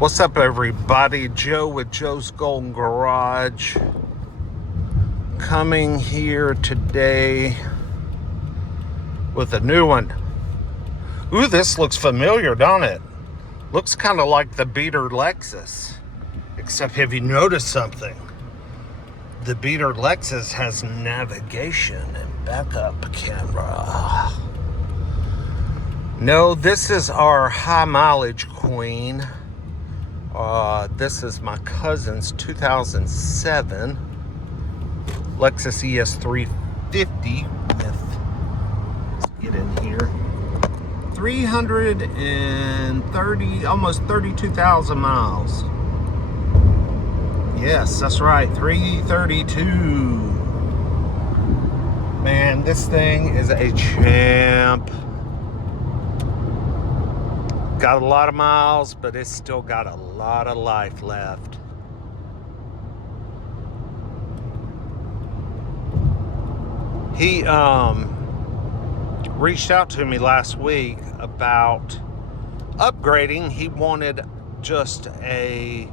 What's up, everybody? Joe with Joe's Golden Garage coming here today with a new one. Ooh, this looks familiar, don't it? Looks kind of like the beater Lexus, except have you noticed something? The beater Lexus has navigation and backup camera. No, this is our high mileage queen. This is my cousin's 2007 Lexus ES 350 with, let's get in here, 330, almost 32,000 miles. Yes, that's right, 332. Man, this thing is a champ. Got a lot of miles, but it's still got a lot of life left. He reached out to me last week about upgrading. He wanted just a,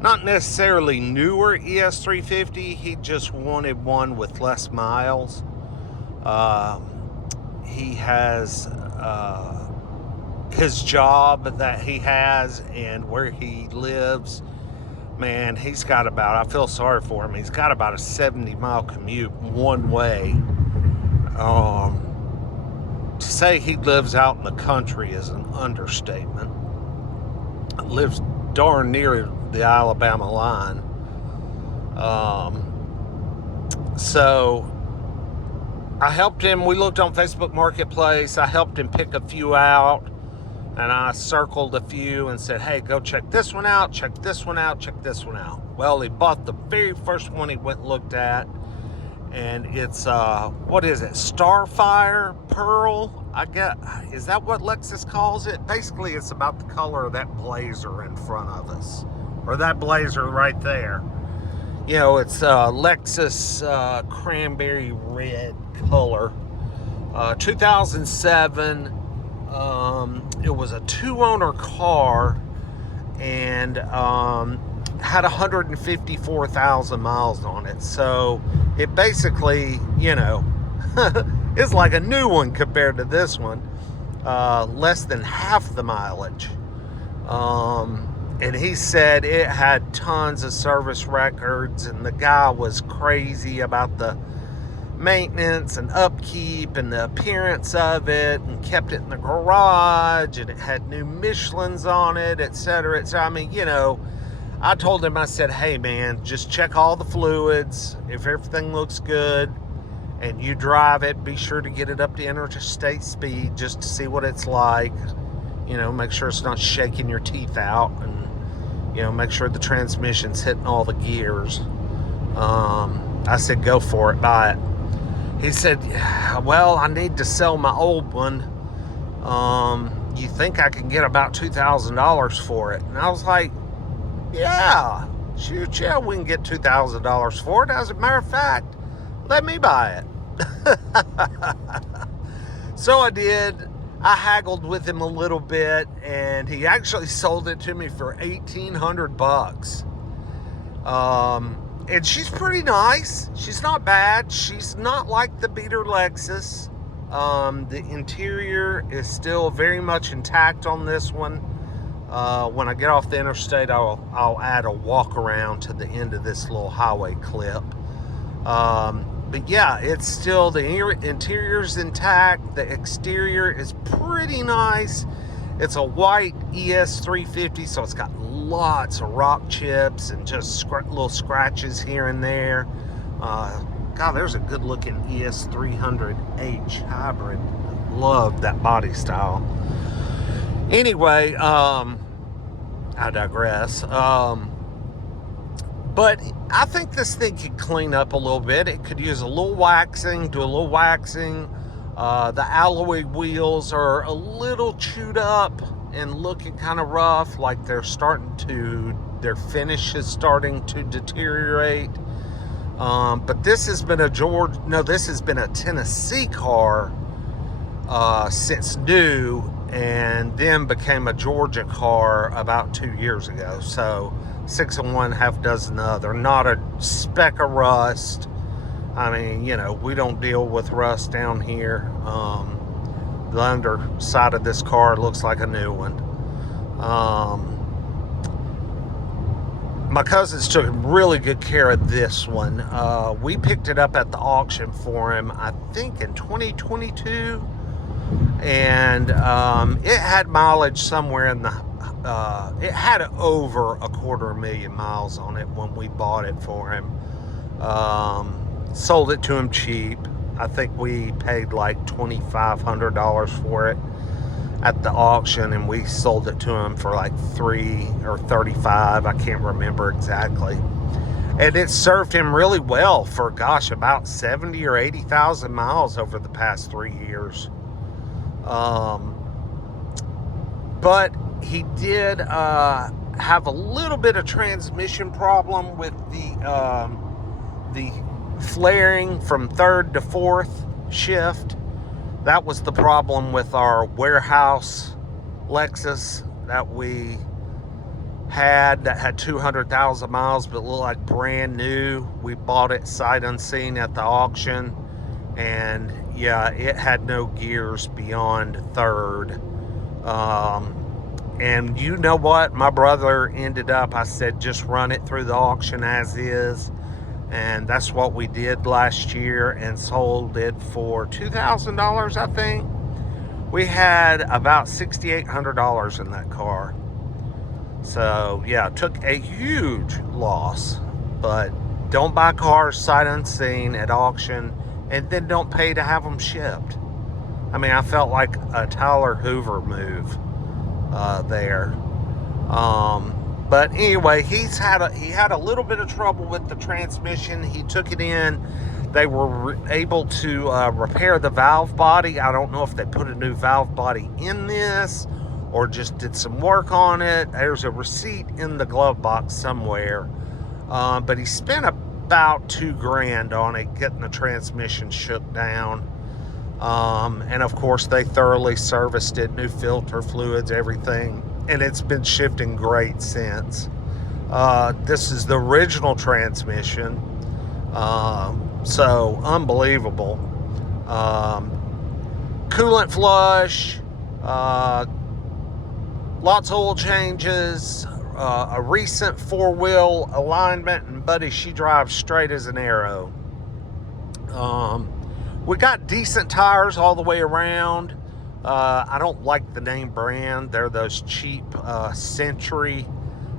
not necessarily newer ES350. He just wanted one with less miles. He has his job that he has and where he lives, man, he's got about, I feel sorry for him, he's got about a 70-mile commute one way. To say he lives out in the country is an understatement. Lives darn near the Alabama line. So I helped him. We looked on Facebook Marketplace. I helped him pick a few out. And I circled a few and said, hey, go check this one out, check this one out, check this one out. Well, he bought the very first one he went and looked at. And it's, what is it? Starfire Pearl? I get, is that what Lexus calls it? Basically, it's about the color of that Blazer in front of us. Or that Blazer right there. You know, it's Lexus cranberry red color. 2007. It was a two-owner car and had 154,000 miles on it. So it basically, you know, is like a new one compared to this one. Less than half the mileage. And he said it had tons of service records, and the guy was crazy about the maintenance and upkeep and the appearance of it, and kept it in the garage, and it had new Michelins on it, etc. I mean, you know, I told him, I said, hey man, just check all the fluids. If everything looks good and you drive it, be sure to get it up to interstate speed just to see what it's like. You know, make sure it's not shaking your teeth out, and you know, make sure the transmission's hitting all the gears. I said, go for it, buy it. He said, well, I need to sell my old one. You think I can get about $2,000 for it? And I was like, yeah, shoot, yeah, we can get $2,000 for it. As a matter of fact, let me buy it. So I did. I haggled with him a little bit, and he actually sold it to me for $1,800. And she's pretty nice. She's not bad. She's not like the beater Lexus. The interior is still very much intact on this one. When I get off the interstate, I'll add a walk around to the end of this little highway clip. But yeah, it's still, the interior's intact. The exterior is pretty nice. It's a white ES350, so it's got lots of rock chips and just little scratches here and there. God, there's a good looking ES300H hybrid. Love that body style. Anyway, I digress. But I think this thing could clean up a little bit. It could use a little waxing, do a little waxing. The alloy wheels are a little chewed up and looking kind of rough, like their finish is starting to deteriorate. But this has been a Tennessee car since new, and then became a Georgia car about 2 years ago. So 6 of one, half dozen the other. Not a speck of rust. I mean, you know, we don't deal with rust down here. The underside of this car looks like a new one. My cousins took really good care of this one. We picked it up at the auction for him, I think in 2022. And it had mileage somewhere in the, it had over 250,000 miles on it when we bought it for him. Sold it to him cheap. I think we paid like $2,500 for it at the auction, and we sold it to him for like $3 or $35. I can't remember exactly. And it served him really well for, gosh, about 70 or 80,000 miles over the past 3 years. But he did have a little bit of transmission problem with the flaring from third to fourth shift. That was the problem with our warehouse Lexus that we had, that had 200,000 miles but looked like brand new. We bought it sight unseen at the auction, and yeah, it had no gears beyond third. And you know what? My brother ended up, I said, just run it through the auction as is. And that's what we did last year, and sold it for $2,000, I think. We had about $6,800 in that car. So yeah, took a huge loss. But don't buy cars sight unseen at auction, and then don't pay to have them shipped. I mean, I felt like a Tyler Hoover move there. But anyway, he had a little bit of trouble with the transmission. He took it in. They were able to repair the valve body. I don't know if they put a new valve body in this or just did some work on it. There's a receipt in the glove box somewhere. But he spent about $2,000 on it, getting the transmission shook down. And of course, they thoroughly serviced it, new filter fluids, everything. And it's been shifting great since. This is the original transmission. So unbelievable. Coolant flush, lots of oil changes, a recent 4-wheel alignment, and buddy, she drives straight as an arrow. We got decent tires all the way around. I don't like the name brand. They're those cheap Century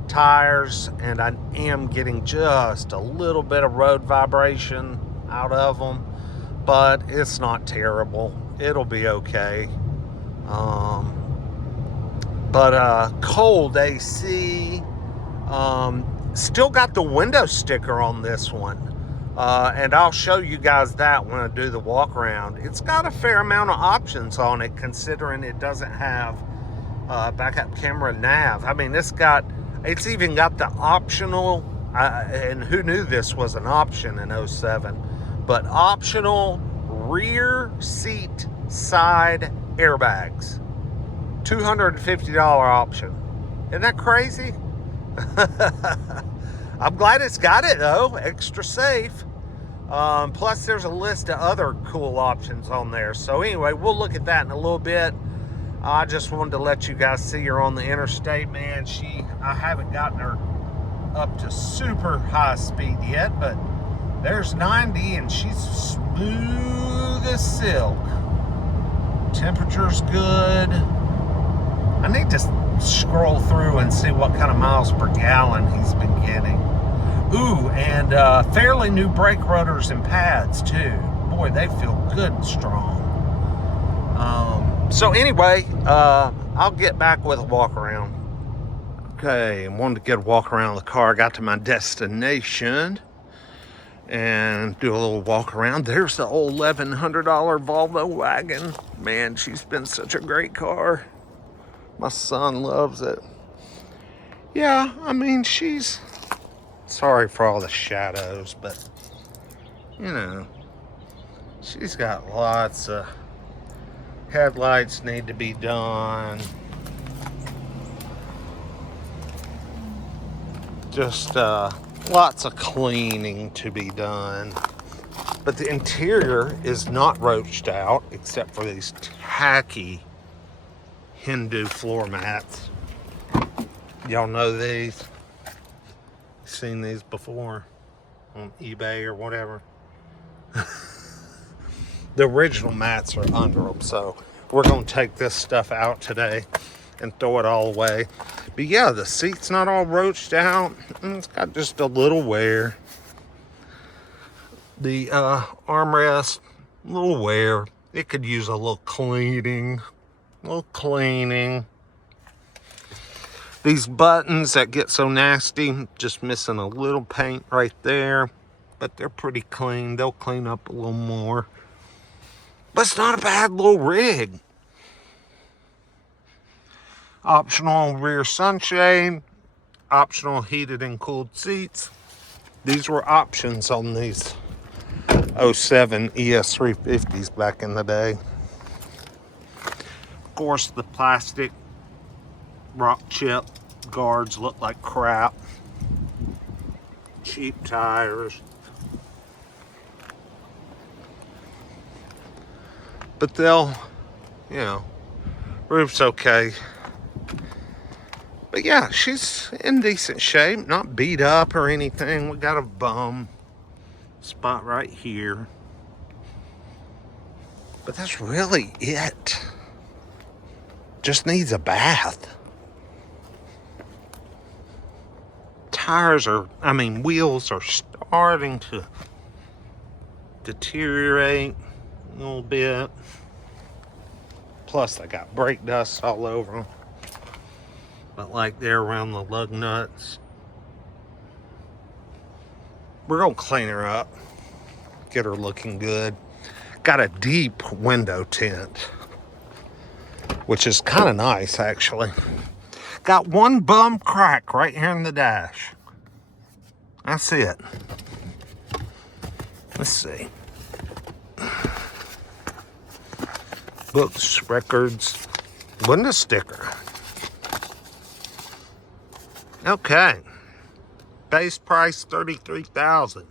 tires, and I am getting just a little bit of road vibration out of them, but it's not terrible. It'll be okay. But cold AC. Still got the window sticker on this one. And I'll show you guys that when I do the walk around. It's got a fair amount of options on it, considering it doesn't have backup camera nav. I mean, it's even got the optional, and who knew this was an option in 07, but optional rear seat side airbags. $250 option. Isn't that crazy? I'm glad it's got it though, extra safe. Plus there's a list of other cool options on there. So anyway, we'll look at that in a little bit. I just wanted to let you guys see her on the interstate, man. I haven't gotten her up to super high speed yet, but there's 90 and she's smooth as silk. Temperature's good. I need to scroll through and see what kind of miles per gallon he's been getting. Ooh, and fairly new brake rotors and pads too. Boy, they feel good and strong. So anyway, I'll get back with a walk around. Okay, I wanted to get a walk around the car. I got to my destination and do a little walk around. There's the old $1,100 Volvo wagon. Man, she's been such a great car. My son loves it. Yeah, I mean, sorry for all the shadows, but, you know, she's got lots of Headlights need to be done. Just lots of cleaning to be done. But the interior is not roached out except for these tacky Hindu floor mats. Y'all know these? Seen these before on eBay or whatever. The original mats are under them, so we're going to take this stuff out today and throw it all away. But yeah, the seat's not all roached out. It's got just a little wear. The armrest, a little wear. It could use a little cleaning. These buttons that get so nasty, just missing a little paint right there. But they're pretty clean. They'll clean up a little more. But it's not a bad little rig. Optional rear sunshade. Optional heated and cooled seats. These were options on these 07 ES 350s back in the day. Of course, the plastic rock chip guards look like crap. Cheap tires. But they'll, you know, roof's okay. But yeah, she's in decent shape, not beat up or anything. We got a bum spot right here. But that's really it. Just needs a bath. Wheels are starting to deteriorate a little bit. Plus, I got brake dust all over them. But like they're around the lug nuts. We're gonna clean her up. Get her looking good. Got a deep window tint, which is kind of nice, actually. Got one bum crack right here in the dash. That's it. Let's see. Books, records. Wasn't a sticker. Okay. Base price $33,000.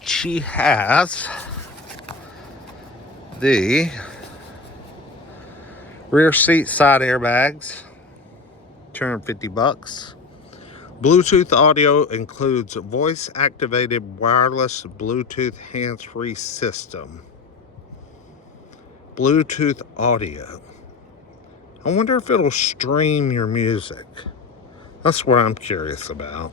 She has the rear seat side airbags, $250. Bluetooth audio includes voice activated wireless Bluetooth hands-free system. Bluetooth audio. I wonder if it'll stream your music. That's what I'm curious about.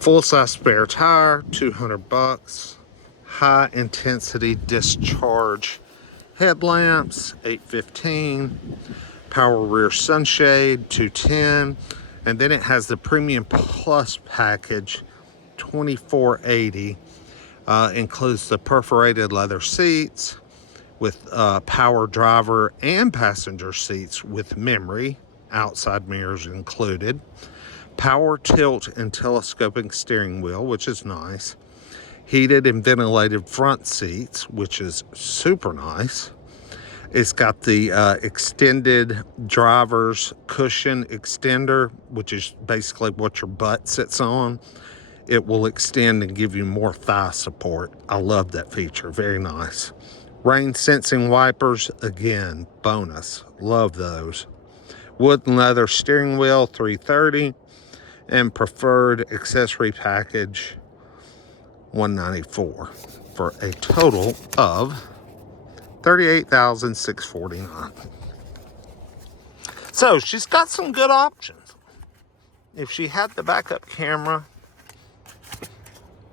Full-size spare tire, $200. High intensity discharge headlamps, $815. Power rear sunshade, $210. And then it has the Premium Plus package, $2480. Includes the perforated leather seats with power driver and passenger seats with memory, outside mirrors included. Power tilt and telescoping steering wheel, which is nice. Heated and ventilated front seats, which is super nice. It's got the extended driver's cushion extender, which is basically what your butt sits on. It will extend and give you more thigh support. I love that feature. Very nice. Rain sensing wipers, again, bonus. Love those. Wood and leather steering wheel, $330. And preferred accessory package, $194, for a total of $38,649. So she's got some good options. If she had the backup camera,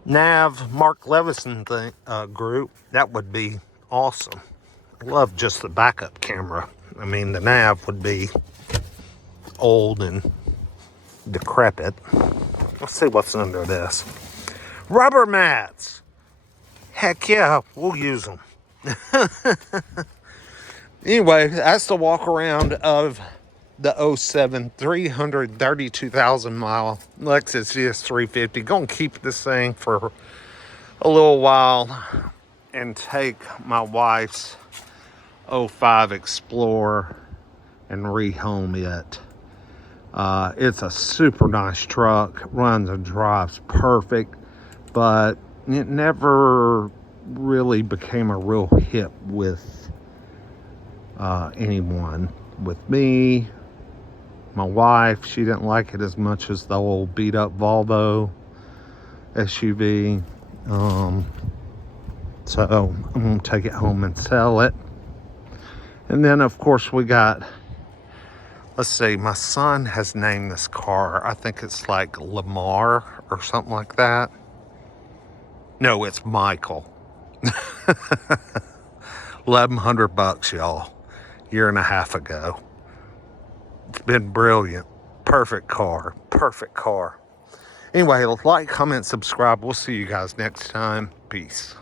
nav, Mark Levison thing, group, that would be awesome. I love just the backup camera. I mean, the nav would be old and decrepit. Let's see what's under this. Rubber mats. Heck yeah, we'll use them. Anyway, that's the walk around of the 07 332,000 mile Lexus ES 350. Gonna keep this thing for a little while and take my wife's '05 Explorer and rehome it. It's a super nice truck, runs and drives perfect, but it never really became a real hit with anyone. With me, my wife, she didn't like it as much as the old beat up Volvo SUV. So I'm gonna take it home and sell it. And then of course we got, let's see, my son has named this car, I think it's like Lamar or something like that. No, it's Michael. $1,100, y'all. Year and a half ago. It's been brilliant. Perfect car. Perfect car. Anyway, like, comment, subscribe. We'll see you guys next time. Peace.